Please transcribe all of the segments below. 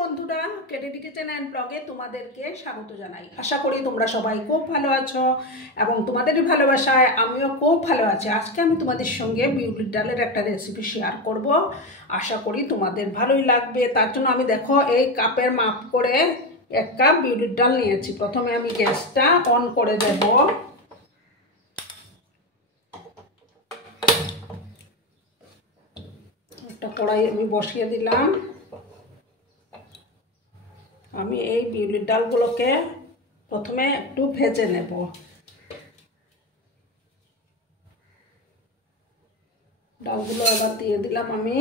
বন্ধুরা, KDD kitchen and ব্লগে তোমাদেরকে স্বাগত জানাই। আশা করি তোমরা সবাই খুব ভালো আছো এবং তোমাদেরই ভালোবাসায় আমিও খুব ভালো আছি। আজকে আমি তোমাদের সঙ্গে বিউলির ডালের একটা রেসিপি শেয়ার করব। আশা করি তোমাদের ভালোই লাগবে। তার জন্য আমি দেখো এই কাপের মাপ করে 1 কাপ বিউলির ডাল নিয়েছি। প্রথমে আমি গ্যাসটা অন করে দেব। একটা কড়াই আমি বসিয়ে দিলাম। আমি এই বিউলির ডালগুলোকে প্রথমে একটু ভেজে নেব। ডালগুলো এবার দিয়ে দিলাম আমি।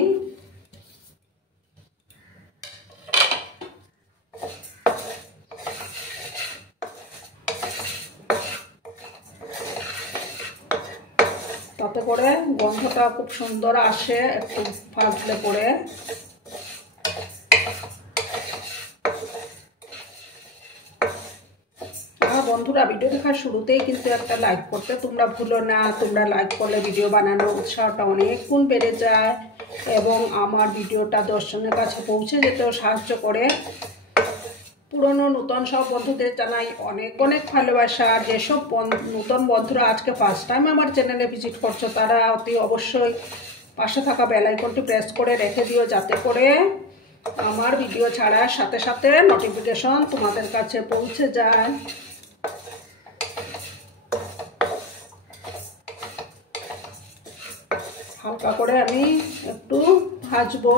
তাতে করে গন্ধটা খুব সুন্দর আসে একটু ভাজলে পরে। বন্ধুরা, ভিডিও দেখার শুরুতেই কিন্তু একটা লাইক করতে তোমরা ভুলো না। তোমরা লাইক করলে ভিডিও বানানোর উৎসাহটা অনেক গুণ বেড়ে যায় এবং আমার ভিডিওটা দর্শনের কাছে পৌঁছে যেতেও সাহায্য করে। পুরনো নতুন সব বন্ধুদের জানাই অনেক অনেক ভালোবাসা। যেসব নতুন বন্ধুরা আজকে ফার্স্ট টাইম আমার চ্যানেলে ভিজিট করছো তারা অতি অবশ্যই পাশে থাকা বেল আইকনটি প্রেস করে রেখে দিও, যাতে করে আমার ভিডিও ছাড়ার সাথে সাথে নোটিফিকেশন তোমাদের কাছে পৌঁছে যায়। হালকা করে আমি একটু ভাজবো।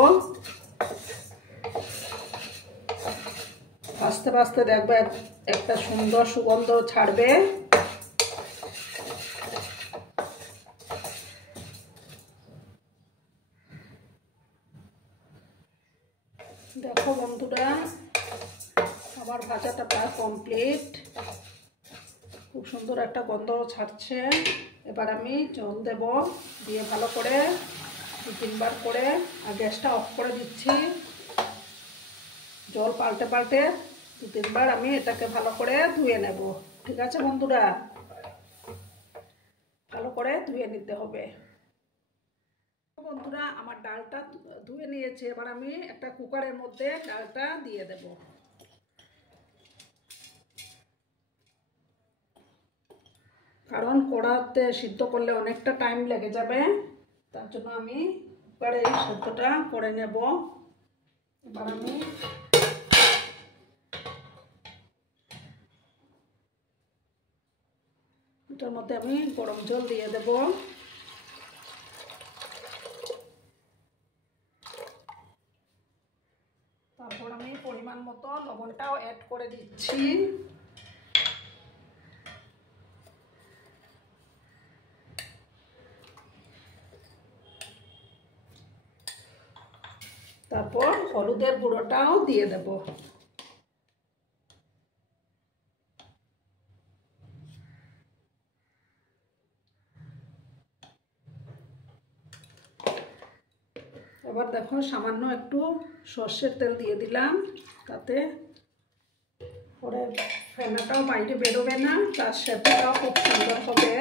ভাজতে ভাজতে দেখবে একটা সুন্দর সুগন্ধ ছাড়বে। দেখো বন্ধুরা, আমার ভাজাটা প্রায় কমপ্লিট। খুব সুন্দর একটা গন্ধ ছাড়ছে। এবার আমি জল দেব, দিয়ে ভালো করে 2-3 বার করে আর গ্যাসটা অফ করে দিচ্ছি। জল পাল্টে পাল্টে 2-3 বার আমি এটাকে ভালো করে ধুয়ে নেব। ঠিক আছে বন্ধুরা, ভালো করে ধুয়ে নিতে হবে। বন্ধুরা, আমার ডালটা ধুয়ে নিয়েছি। এবার আমি একটা কুকারের মধ্যে ডালটা দিয়ে দেব। কারণ কড়াতে সিদ্ধ করলে অনেকটা টাইম লেগে যাবে, তার জন্য আমি কুকারে এই সিদ্ধটা করে নেব। এবার আমি এটার মধ্যে আমি গরম জল দিয়ে দেব। তারপর আমি পরিমাণ মতো লবণটাও অ্যাড করে দিচ্ছি। তারপর হলুদের গুঁড়োটাও দিয়ে দেব। এবার দেখো সামান্য একটু সর্ষের তেল দিয়ে দিলাম, তাতে পরে ফেনাটাও বাইরে বেরোবে না, তার সেদ্ধটাও খুব সুন্দর হবে।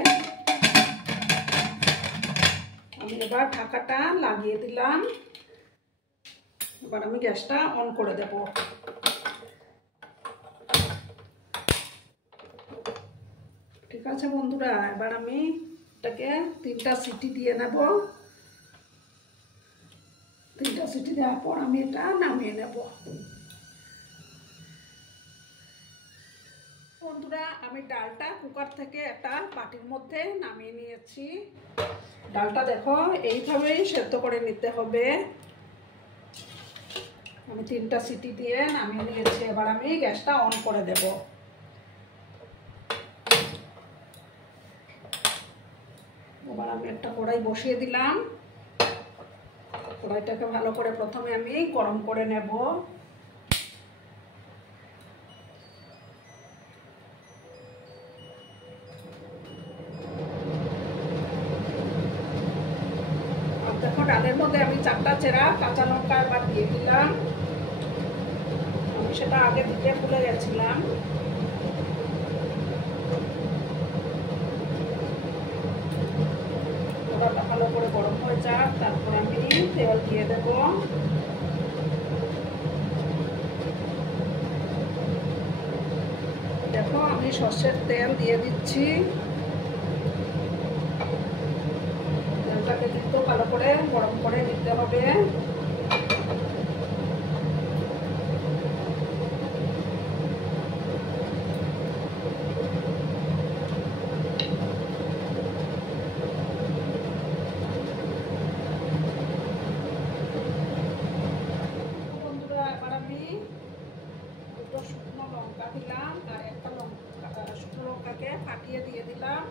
আমি এবার ঢাকাটা লাগিয়ে দিলাম। এবার আমি গ্যাসটা অন করে দেব। ঠিক আছে বন্ধুরা, এবার আমি এটাকে 3টা সিটি দিয়ে নেব। 3টা সিটি দেওয়ার পর আমি এটা নামিয়ে নেব। বন্ধুরা, আমি ডালটা কুকার থেকে একটা বাটির মধ্যে নামিয়ে নিয়েছি। ডালটা দেখো এইভাবেই সেদ্ধ করে নিতে হবে। আমি 3টা সিটি দিয়ে নামিয়ে নিয়েছি। এবার আমি গ্যাসটা অন করে দেব। এবার আমি একটা কড়াই বসিয়ে দিলাম। কড়াইটাকে ভালো করে প্রথমে আমি গরম করে নেব। আর দেখো ডালের মধ্যে আমি 4টা চেরা কাঁচা লঙ্কা এবার দিয়ে দিলাম। আমি সেটা আগে দিতে ভুলে গেছিলাম। কড়াটা ভালো করে গরম হয়ে যাক, তারপর আমি তেল দিয়ে দেব। দেখো আমি সর্ষের তেল দিয়ে দিচ্ছি। তেলটাকে কিন্তু ভালো করে গরম করে নিতে হবে। বন্ধুরা এবার আমি দুটো শুকনো লঙ্কা দিলাম আর একটা শুকনো লঙ্কাকে ফাটিয়ে দিয়ে দিলাম।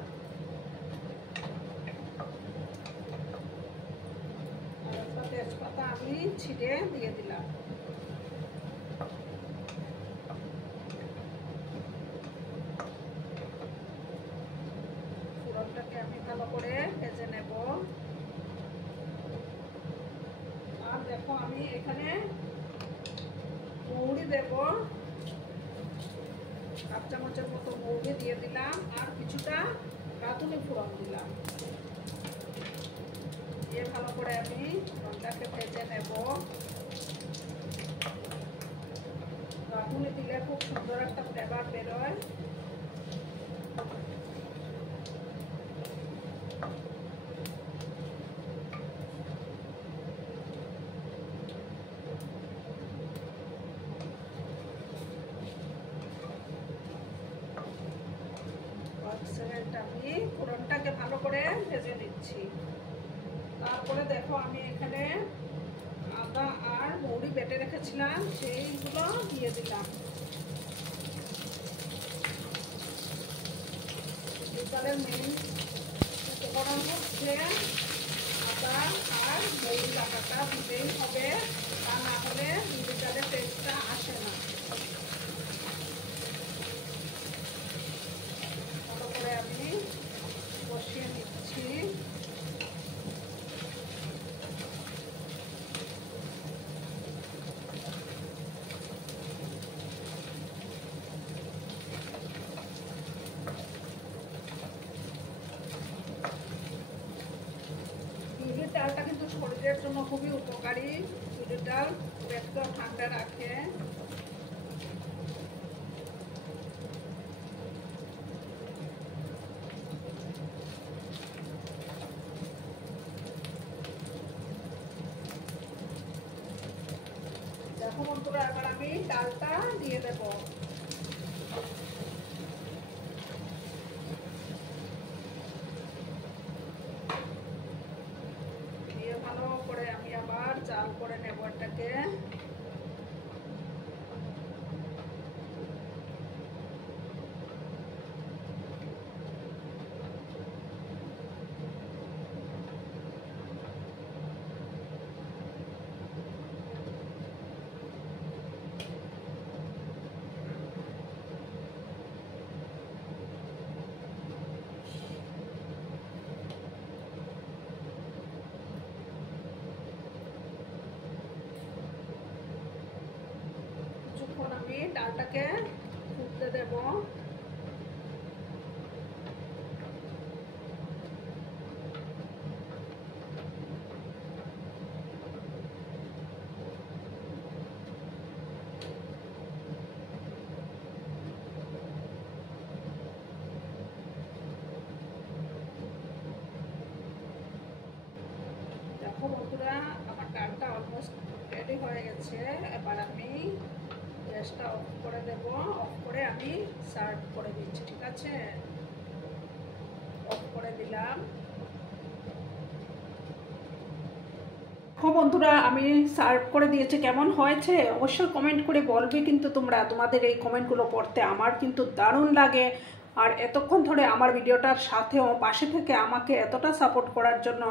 আর একটা তেজপাতা আমি ছিটে দিয়ে দিলাম। ফোড়নটাকে আমি ভালো করে ভেজে নেব। আর দেখো আমি এখানে মৌরি দেব, 1 চামচের মতো মৌরি দিয়ে দিলাম আর কিছুটা রাঁধুনি ফোড়ন দিলাম। দিয়ে ভালো করে আমি ফোড়নটাকে ভেজে নেব। রাঁধুনি দিলে খুব সুন্দর একটা ফ্লেভার বেরোয়। আমি ফোড়নটাকে ভালো করে ভেজে নিচ্ছি। তারপরে দেখো আমি এখানে আদা আর মৌরি বেটে রেখেছিলাম, সেইগুলো দিয়ে দিলাম। এবারে মেন উপকরণ হচ্ছে আদা আর মৌরি বাটাটা দিতেই হবে, তা না হলে মুড়ি ডালের টেস্টটা আসে না। ভালো করে আমি কষিয়ে নিচ্ছি। বিউলির ডালটা কিন্তু শরীরের জন্য খুবই উপকারী। বিউলির ডাল পেটটাও ঠান্ডা রাখে। দেখো বন্ধুরা এবার আমি ডালটা দিয়ে দেব। দিয়ে ভালো করে আমি আবার জাল করে নেব এটাকে। আমি ডালটাকে ফুটতে দেব। দেখো বন্ধুরা আমার ডালটা অলমোস্ট রেডি হয়ে গেছে। এবার আমি গ্যাসটা অফ করে দেব। অফ করে আমি সার্ভ করে দিচ্ছি। ঠিক আছে, অফ করে দিলাম। বন্ধুরা আমি সার্ভ করে দিয়েছি। কেমন হয়েছে অবশ্যই কমেন্ট করে বলবে কিন্তু তোমরা। তোমাদের এই কমেন্টগুলো পড়তে আমার কিন্তু দারুণ লাগে। আর এতক্ষণ ধরে আমার ভিডিওটার সাথেও পাশে থেকে আমাকে এতটা সাপোর্ট করার জন্য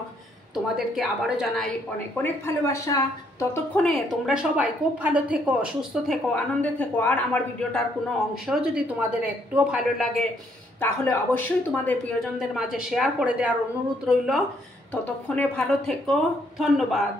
তোমাদেরকে আবারও জানাই অনেক অনেক ভালোবাসা। ততক্ষণে তোমরা সবাই খুব ভালো থেকো, সুস্থ থেকো, আনন্দে থেকো। আর আমার ভিডিওটার কোনো অংশও যদি তোমাদের একটুও ভালো লাগে তাহলে অবশ্যই তোমাদের প্রিয়জনদের মাঝে শেয়ার করে দেওয়ার অনুরোধ রইল। ততক্ষণে ভালো থেকো। ধন্যবাদ।